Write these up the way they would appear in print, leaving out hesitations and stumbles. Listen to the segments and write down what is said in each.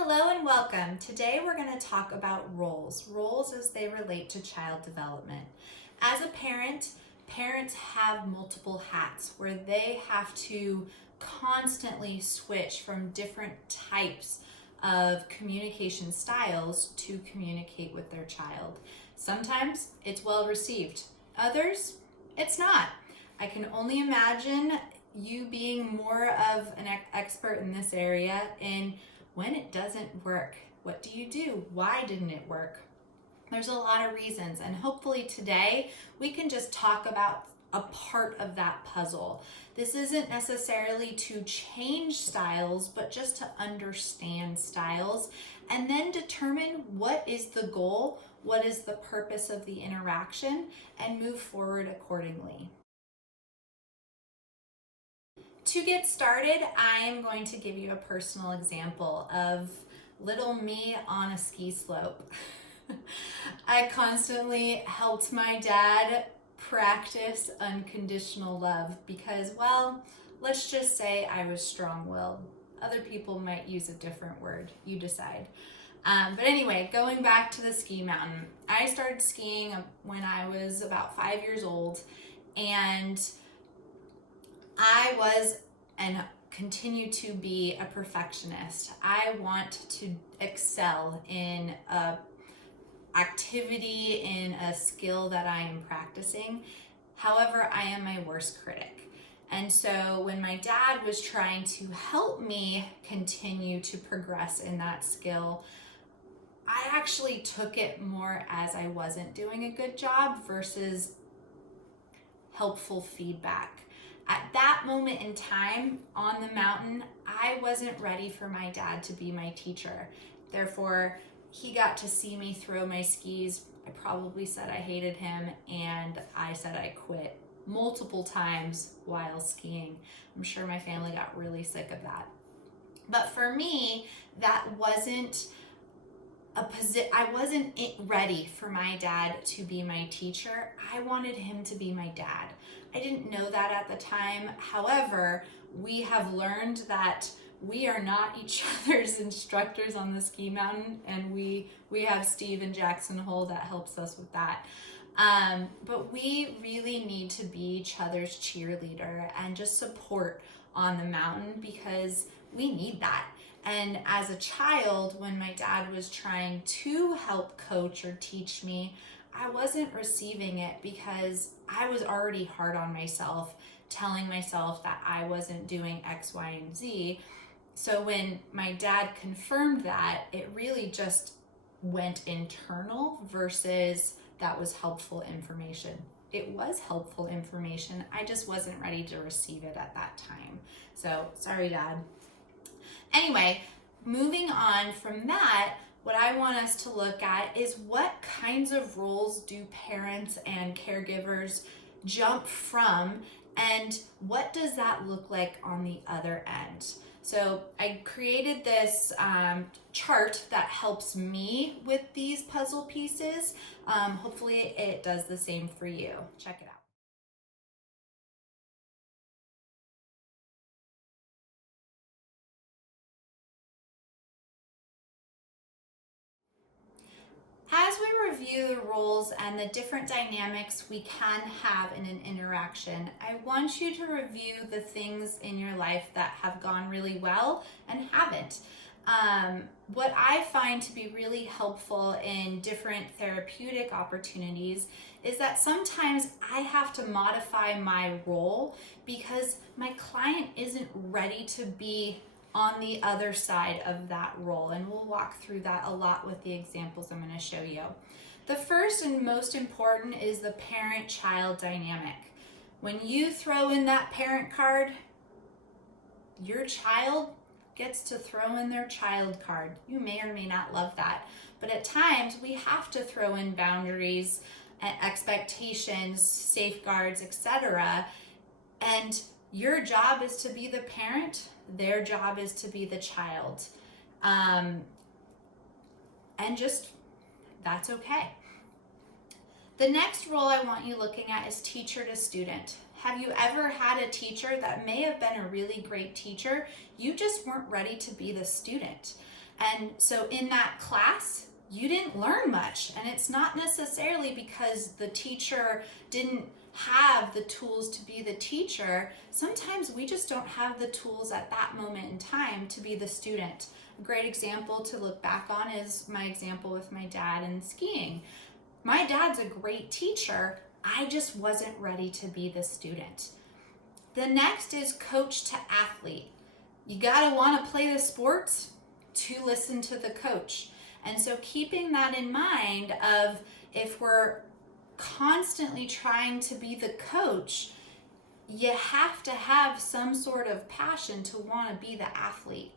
Hello and welcome. Today we're going to talk about roles as they relate to child development. As a parent, parents have multiple hats where they have to constantly switch from different types of communication styles to communicate with their child. Sometimes it's well received, others it's not. I can only imagine you being more of an expert in this area. And when it doesn't work, what do you do? Why didn't it work? There's a lot of reasons, and hopefully today we can just talk about a part of that puzzle. This isn't necessarily to change styles, but just to understand styles and then determine what is the goal, what is the purpose of the interaction, and move forward accordingly. To get started, I am going to give you a personal example of little me on a ski slope. I constantly helped my dad practice unconditional love because, well, let's just say I was strong-willed. Other people might use a different word. You decide. But anyway, going back to the ski mountain, I started skiing when I was about 5 years old, and I was and continue to be a perfectionist. I want to excel in a activity, in a skill that I am practicing. However, I am my worst critic. And so when my dad was trying to help me continue to progress in that skill, I actually took it more as I wasn't doing a good job versus helpful feedback. At that moment in time on the mountain, I wasn't ready for my dad to be my teacher. Therefore, he got to see me throw my skis. I probably said I hated him, and I said I quit multiple times while skiing. I'm sure my family got really sick of that. But for me, that wasn't I wasn't ready for my dad to be my teacher. I wanted him to be my dad. I didn't know that at the time. However, we have learned that we are not each other's instructors on the ski mountain, and we have Steve and Jackson Hole that helps us with that. But we really need to be each other's cheerleader and just support on the mountain because we need that. And as a child, when my dad was trying to help coach or teach me, I wasn't receiving it because I was already hard on myself, telling myself that I wasn't doing X, Y, and Z. So when my dad confirmed that, it really just went internal versus that was helpful information. It was helpful information. I just wasn't ready to receive it at that time. So sorry, Dad. Anyway, moving on from that, what I want us to look at is what kinds of roles do parents and caregivers jump from, and what does that look like on the other end? So I created this chart that helps me with these puzzle pieces. Hopefully it does the same for you. Check it out. As we review the roles and the different dynamics we can have in an interaction, I want you to review the things in your life that have gone really well and haven't. What I find to be really helpful in different therapeutic opportunities is that sometimes I have to modify my role because my client isn't ready to be on the other side of that role. And we'll walk through that a lot with the examples I'm going to show you. The first and most important is the parent-child dynamic. When you throw in that parent card, your child gets to throw in their child card. You may or may not love that, but at times we have to throw in boundaries, expectations, safeguards, etc. And your job is to be the parent, their job is to be the child. And just, that's okay. The next role I want you looking at is teacher to student. Have you ever had a teacher that may have been a really great teacher, you just weren't ready to be the student? And so in that class, you didn't learn much. And it's not necessarily because the teacher didn't have the tools to be the teacher. Sometimes we just don't have the tools at that moment in time to be the student. A great example to look back on is my example with my dad and skiing. My dad's a great teacher. I just wasn't ready to be the student. The next is coach to athlete. You gotta wanna play the sports to listen to the coach. And so keeping that in mind of if we're constantly trying to be the coach, you have to have some sort of passion to want to be the athlete.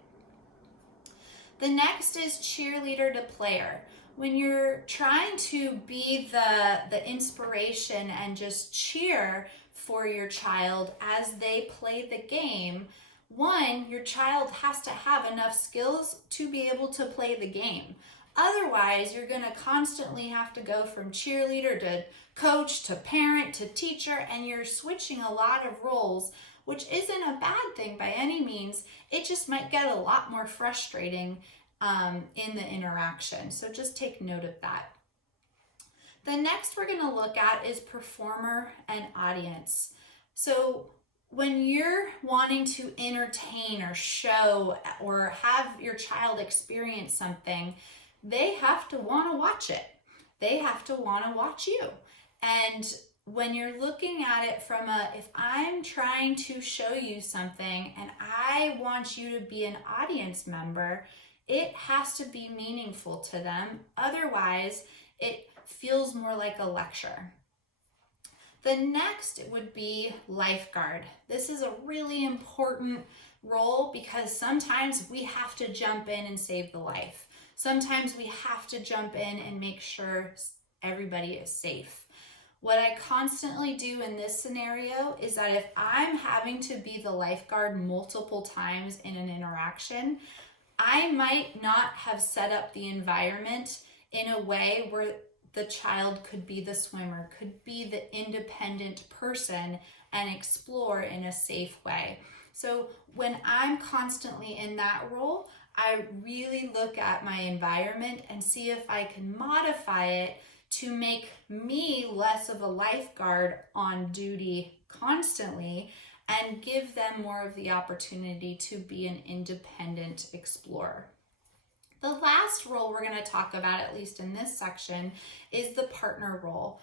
The next is cheerleader to player. When you're trying to be the inspiration and just cheer for your child as they play the game, one, your child has to have enough skills to be able to play the game. Otherwise, you're going to constantly have to go from cheerleader to coach to parent to teacher, and you're switching a lot of roles, which isn't a bad thing by any means. It just might get a lot more frustrating in the interaction. So just take note of that. The next we're going to look at is performer and audience. So when you're wanting to entertain or show or have your child experience something, they have to want to watch it. They have to want to watch you. And when you're looking at it from if I'm trying to show you something and I want you to be an audience member, it has to be meaningful to them. Otherwise, it feels more like a lecture. The next would be lifeguard. This is a really important role because sometimes we have to jump in and save the life. Sometimes we have to jump in and make sure everybody is safe. What I constantly do in this scenario is that if I'm having to be the lifeguard multiple times in an interaction, I might not have set up the environment in a way where the child could be the swimmer, could be the independent person and explore in a safe way. So when I'm constantly in that role, I really look at my environment and see if I can modify it to make me less of a lifeguard on duty constantly and give them more of the opportunity to be an independent explorer. The last role we're going to talk about, at least in this section, is the partner role.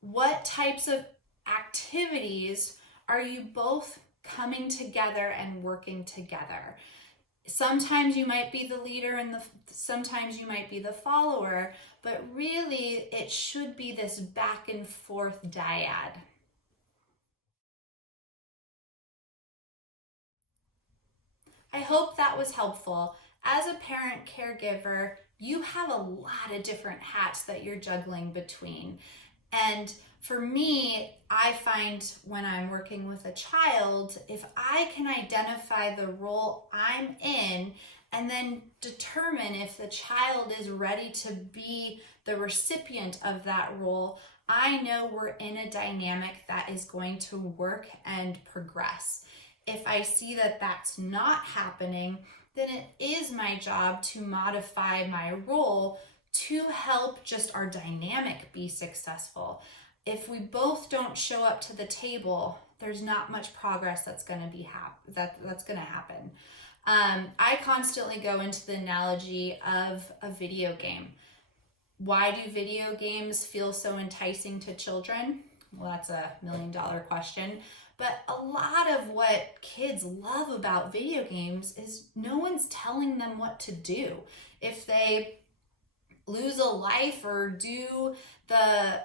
What types of activities are you both coming together and working together? Sometimes you might be the leader and sometimes you might be the follower, but really it should be this back and forth dyad. I hope that was helpful. As a parent caregiver, you have a lot of different hats that you're juggling between. And for me, I find when I'm working with a child, if I can identify the role I'm in and then determine if the child is ready to be the recipient of that role, I know we're in a dynamic that is going to work and progress. If I see that that's not happening, then it is my job to modify my role to help just our dynamic be successful. If we both don't show up to the table, there's not much progress that's going to that's going to happen. I constantly go into the analogy of a video game. Why do video games feel so enticing to children? Well, that's a $1 million question. But a lot of what kids love about video games is no one's telling them what to do. If they lose a life or do the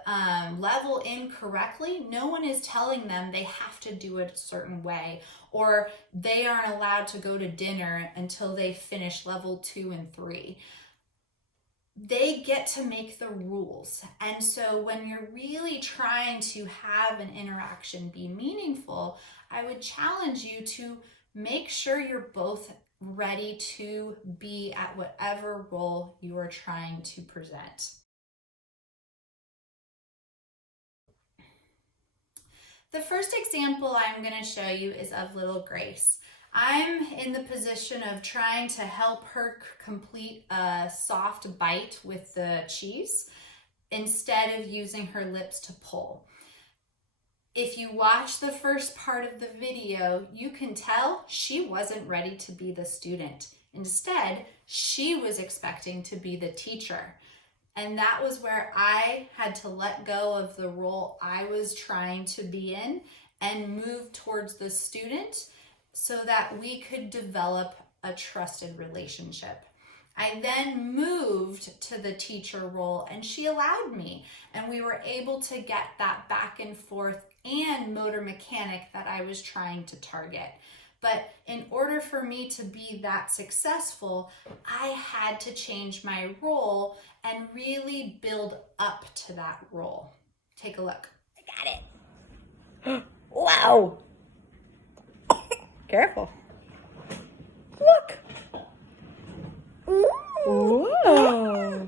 level incorrectly, no one is telling them they have to do it a certain way, or they aren't allowed to go to dinner until they finish level 2 and 3. They get to make the rules. And so when you're really trying to have an interaction be meaningful, I would challenge you to make sure you're both ready to be at whatever role you are trying to present. The first example I'm going to show you is of little Grace. I'm in the position of trying to help her complete a soft bite with the cheese instead of using her lips to pull. If you watch the first part of the video, you can tell she wasn't ready to be the student. Instead, she was expecting to be the teacher. And that was where I had to let go of the role I was trying to be in and move towards the student so that we could develop a trusted relationship. I then moved to the teacher role and she allowed me, and we were able to get that back and forth and motor mechanic that I was trying to target. But in order for me to be that successful, I had to change my role and really build up to that role. Take a look. I got it. Wow. Careful. Look. Whoa.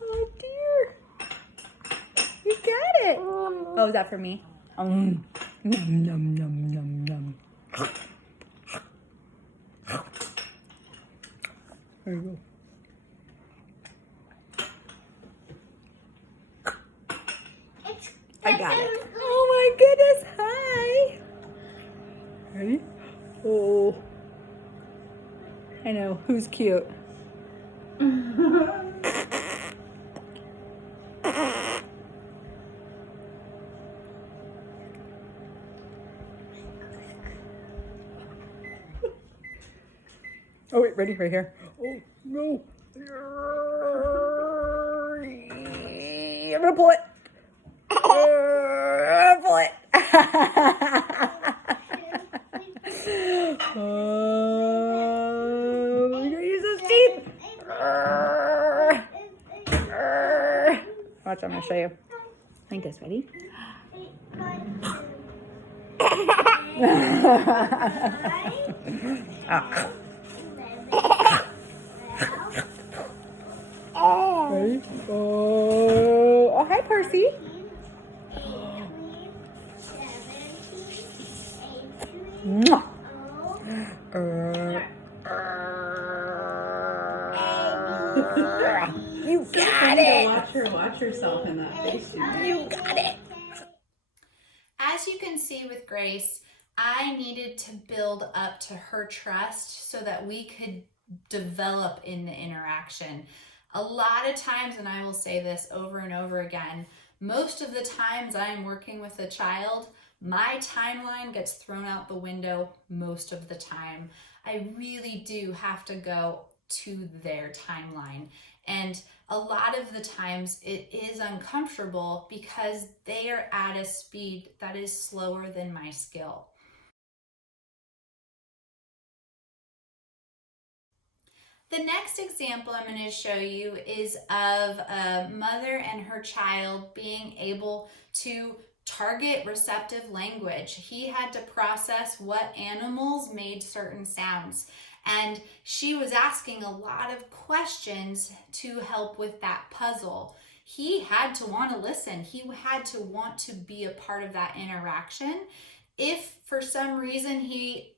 Oh dear. You got it. Oh, is that for me? Yum, yum, yum, yum, yum. There you go. I got it. Oh my goodness, hi. Ready? Oh. I know, who's cute? Oh wait, ready, right here. Oh no. I'm gonna pull it. Pull it. Oh, you're gonna use those teeth. Watch, I'm gonna show you. Like this, ready? Ready? Oh, hi, Percy. Mwah. You got it. Watch her watch herself in that face. You got it. As you can see with Grace, I needed to build up to her trust so that we could develop in the interaction. A lot of times, and I will say this over and over again, most of the times I am working with a child, my timeline gets thrown out the window most of the time. I really do have to go to their timeline. And a lot of the times it is uncomfortable because they are at a speed that is slower than my skill. The next example I'm going to show you is of a mother and her child being able to target receptive language. He had to process what animals made certain sounds, and she was asking a lot of questions to help with that puzzle. He had to want to listen. He had to want to be a part of that interaction. If for some reason he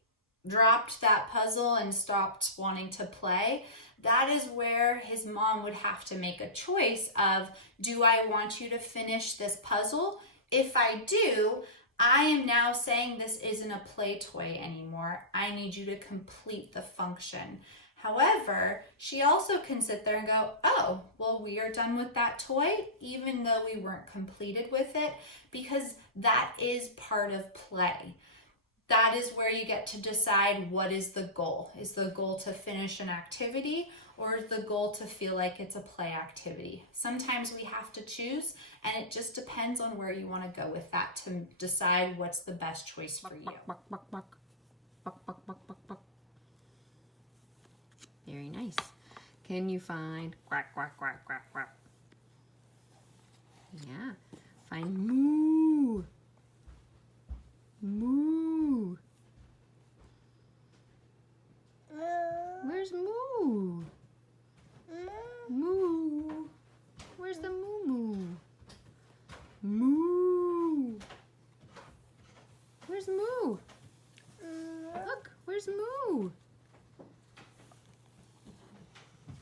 dropped that puzzle and stopped wanting to play, that is where his mom would have to make a choice of, do I want you to finish this puzzle? If I do, I am now saying this isn't a play toy anymore. I need you to complete the function. However, she also can sit there and go, oh, well, we are done with that toy, even though we weren't completed with it, because that is part of play. That is where you get to decide what is the goal. Is the goal to finish an activity, or is the goal to feel like it's a play activity? Sometimes we have to choose, and it just depends on where you want to go with that to decide what's the best choice for you. Very nice. Can you find quack, quack, quack, quack, quack? Yeah. Find moo. Moo. Where's moo? Moo. Where's the moo moo? Moo.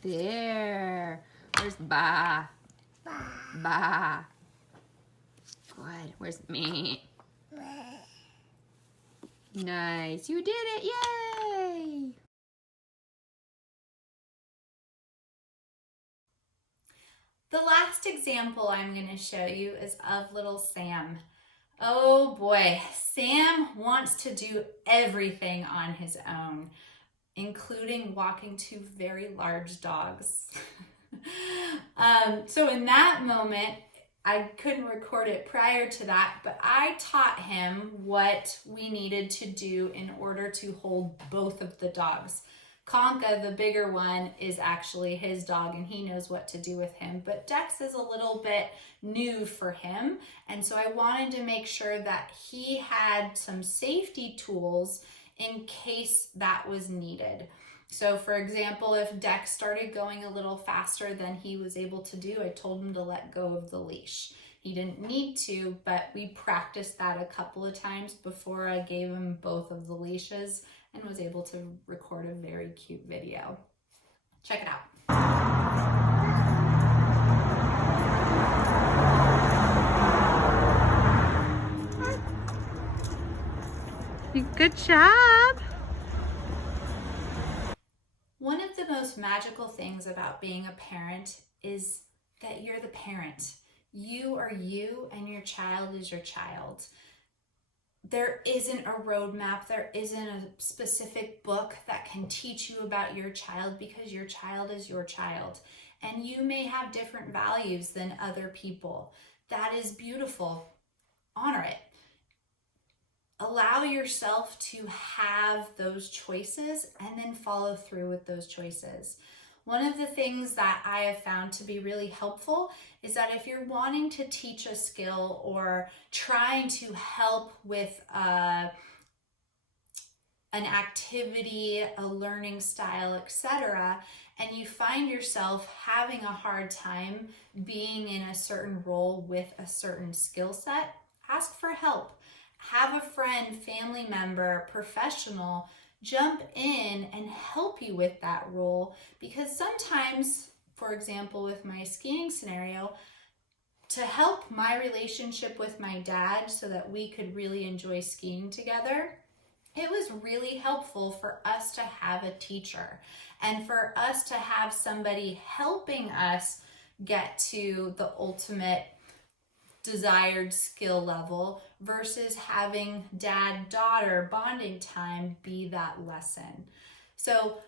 There. Where's Ba? Ba. Good. Where's me? Nice. You did it. Yay! The last example I'm going to show you is of little Sam. Oh boy, Sam wants to do everything on his own, including walking two very large dogs. So in that moment, I couldn't record it prior to that, but I taught him what we needed to do in order to hold both of the dogs. Conka, the bigger one, is actually his dog and he knows what to do with him, but Dex is a little bit new for him, and so I wanted to make sure that he had some safety tools in case that was needed. So for example, if Dex started going a little faster than he was able to do, I told him to let go of the leash. He didn't need to, but we practiced that a couple of times before I gave him both of the leashes and was able to record a very cute video. Check it out. Good job. One of the most magical things about being a parent is that you're the parent. You are you and your child is your child. There isn't a roadmap, there isn't a specific book that can teach you about your child because your child is your child. And you may have different values than other people. That is beautiful. Honor it. Allow yourself to have those choices and then follow through with those choices. One of the things that I have found to be really helpful is that if you're wanting to teach a skill or trying to help with an activity, a learning style, etc., and you find yourself having a hard time being in a certain role with a certain skill set, ask for help. Have a friend, family member, professional jump in and help you with that role, because sometimes, for example, with my skiing scenario, to help my relationship with my dad so that we could really enjoy skiing together, it was really helpful for us to have a teacher and for us to have somebody helping us get to the ultimate desired skill level versus having dad-daughter bonding time be that lesson. So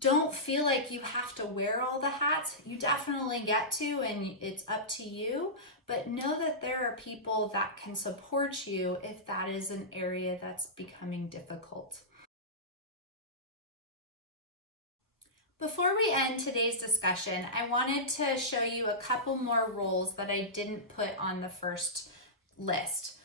don't feel like you have to wear all the hats. You definitely get to, and it's up to you, but know that there are people that can support you if that is an area that's becoming difficult. Before we end today's discussion, I wanted to show you a couple more roles that I didn't put on the first list.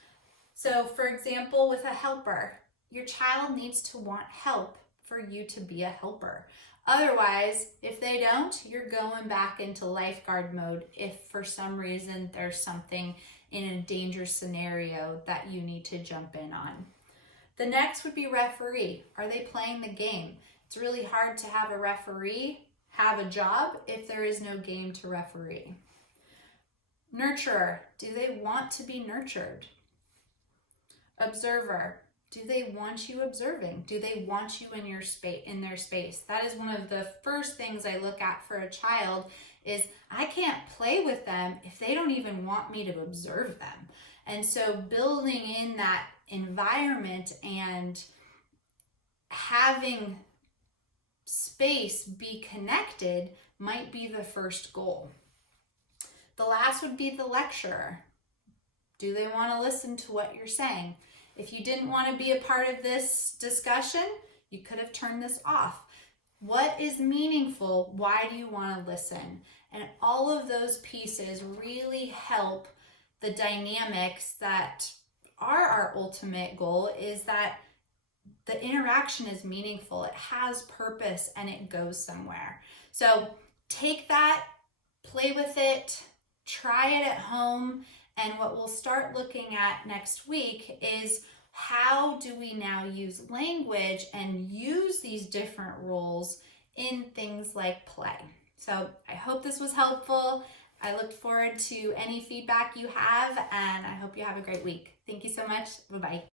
So for example, with a helper, your child needs to want help for you to be a helper. Otherwise, if they don't, you're going back into lifeguard mode if for some reason there's something in a dangerous scenario that you need to jump in on. The next would be referee. Are they playing the game? It's really hard to have a referee have a job if there is no game to referee. Nurturer, do they want to be nurtured? Observer, do they want you observing? Do they want you in their space? That is one of the first things I look at for a child is I can't play with them if they don't even want me to observe them. And so building in that environment and having space be connected might be the first goal. The last would be the lecturer. Do they want to listen to what you're saying? If you didn't want to be a part of this discussion, you could have turned this off. What is meaningful? Why do you want to listen? And all of those pieces really help the dynamics that are our ultimate goal, is that the interaction is meaningful, it has purpose, and it goes somewhere. So take that, play with it, try it at home, and what we'll start looking at next week is how do we now use language and use these different roles in things like play. So I hope this was helpful. I look forward to any feedback you have, and I hope you have a great week. Thank you so much. Bye-bye.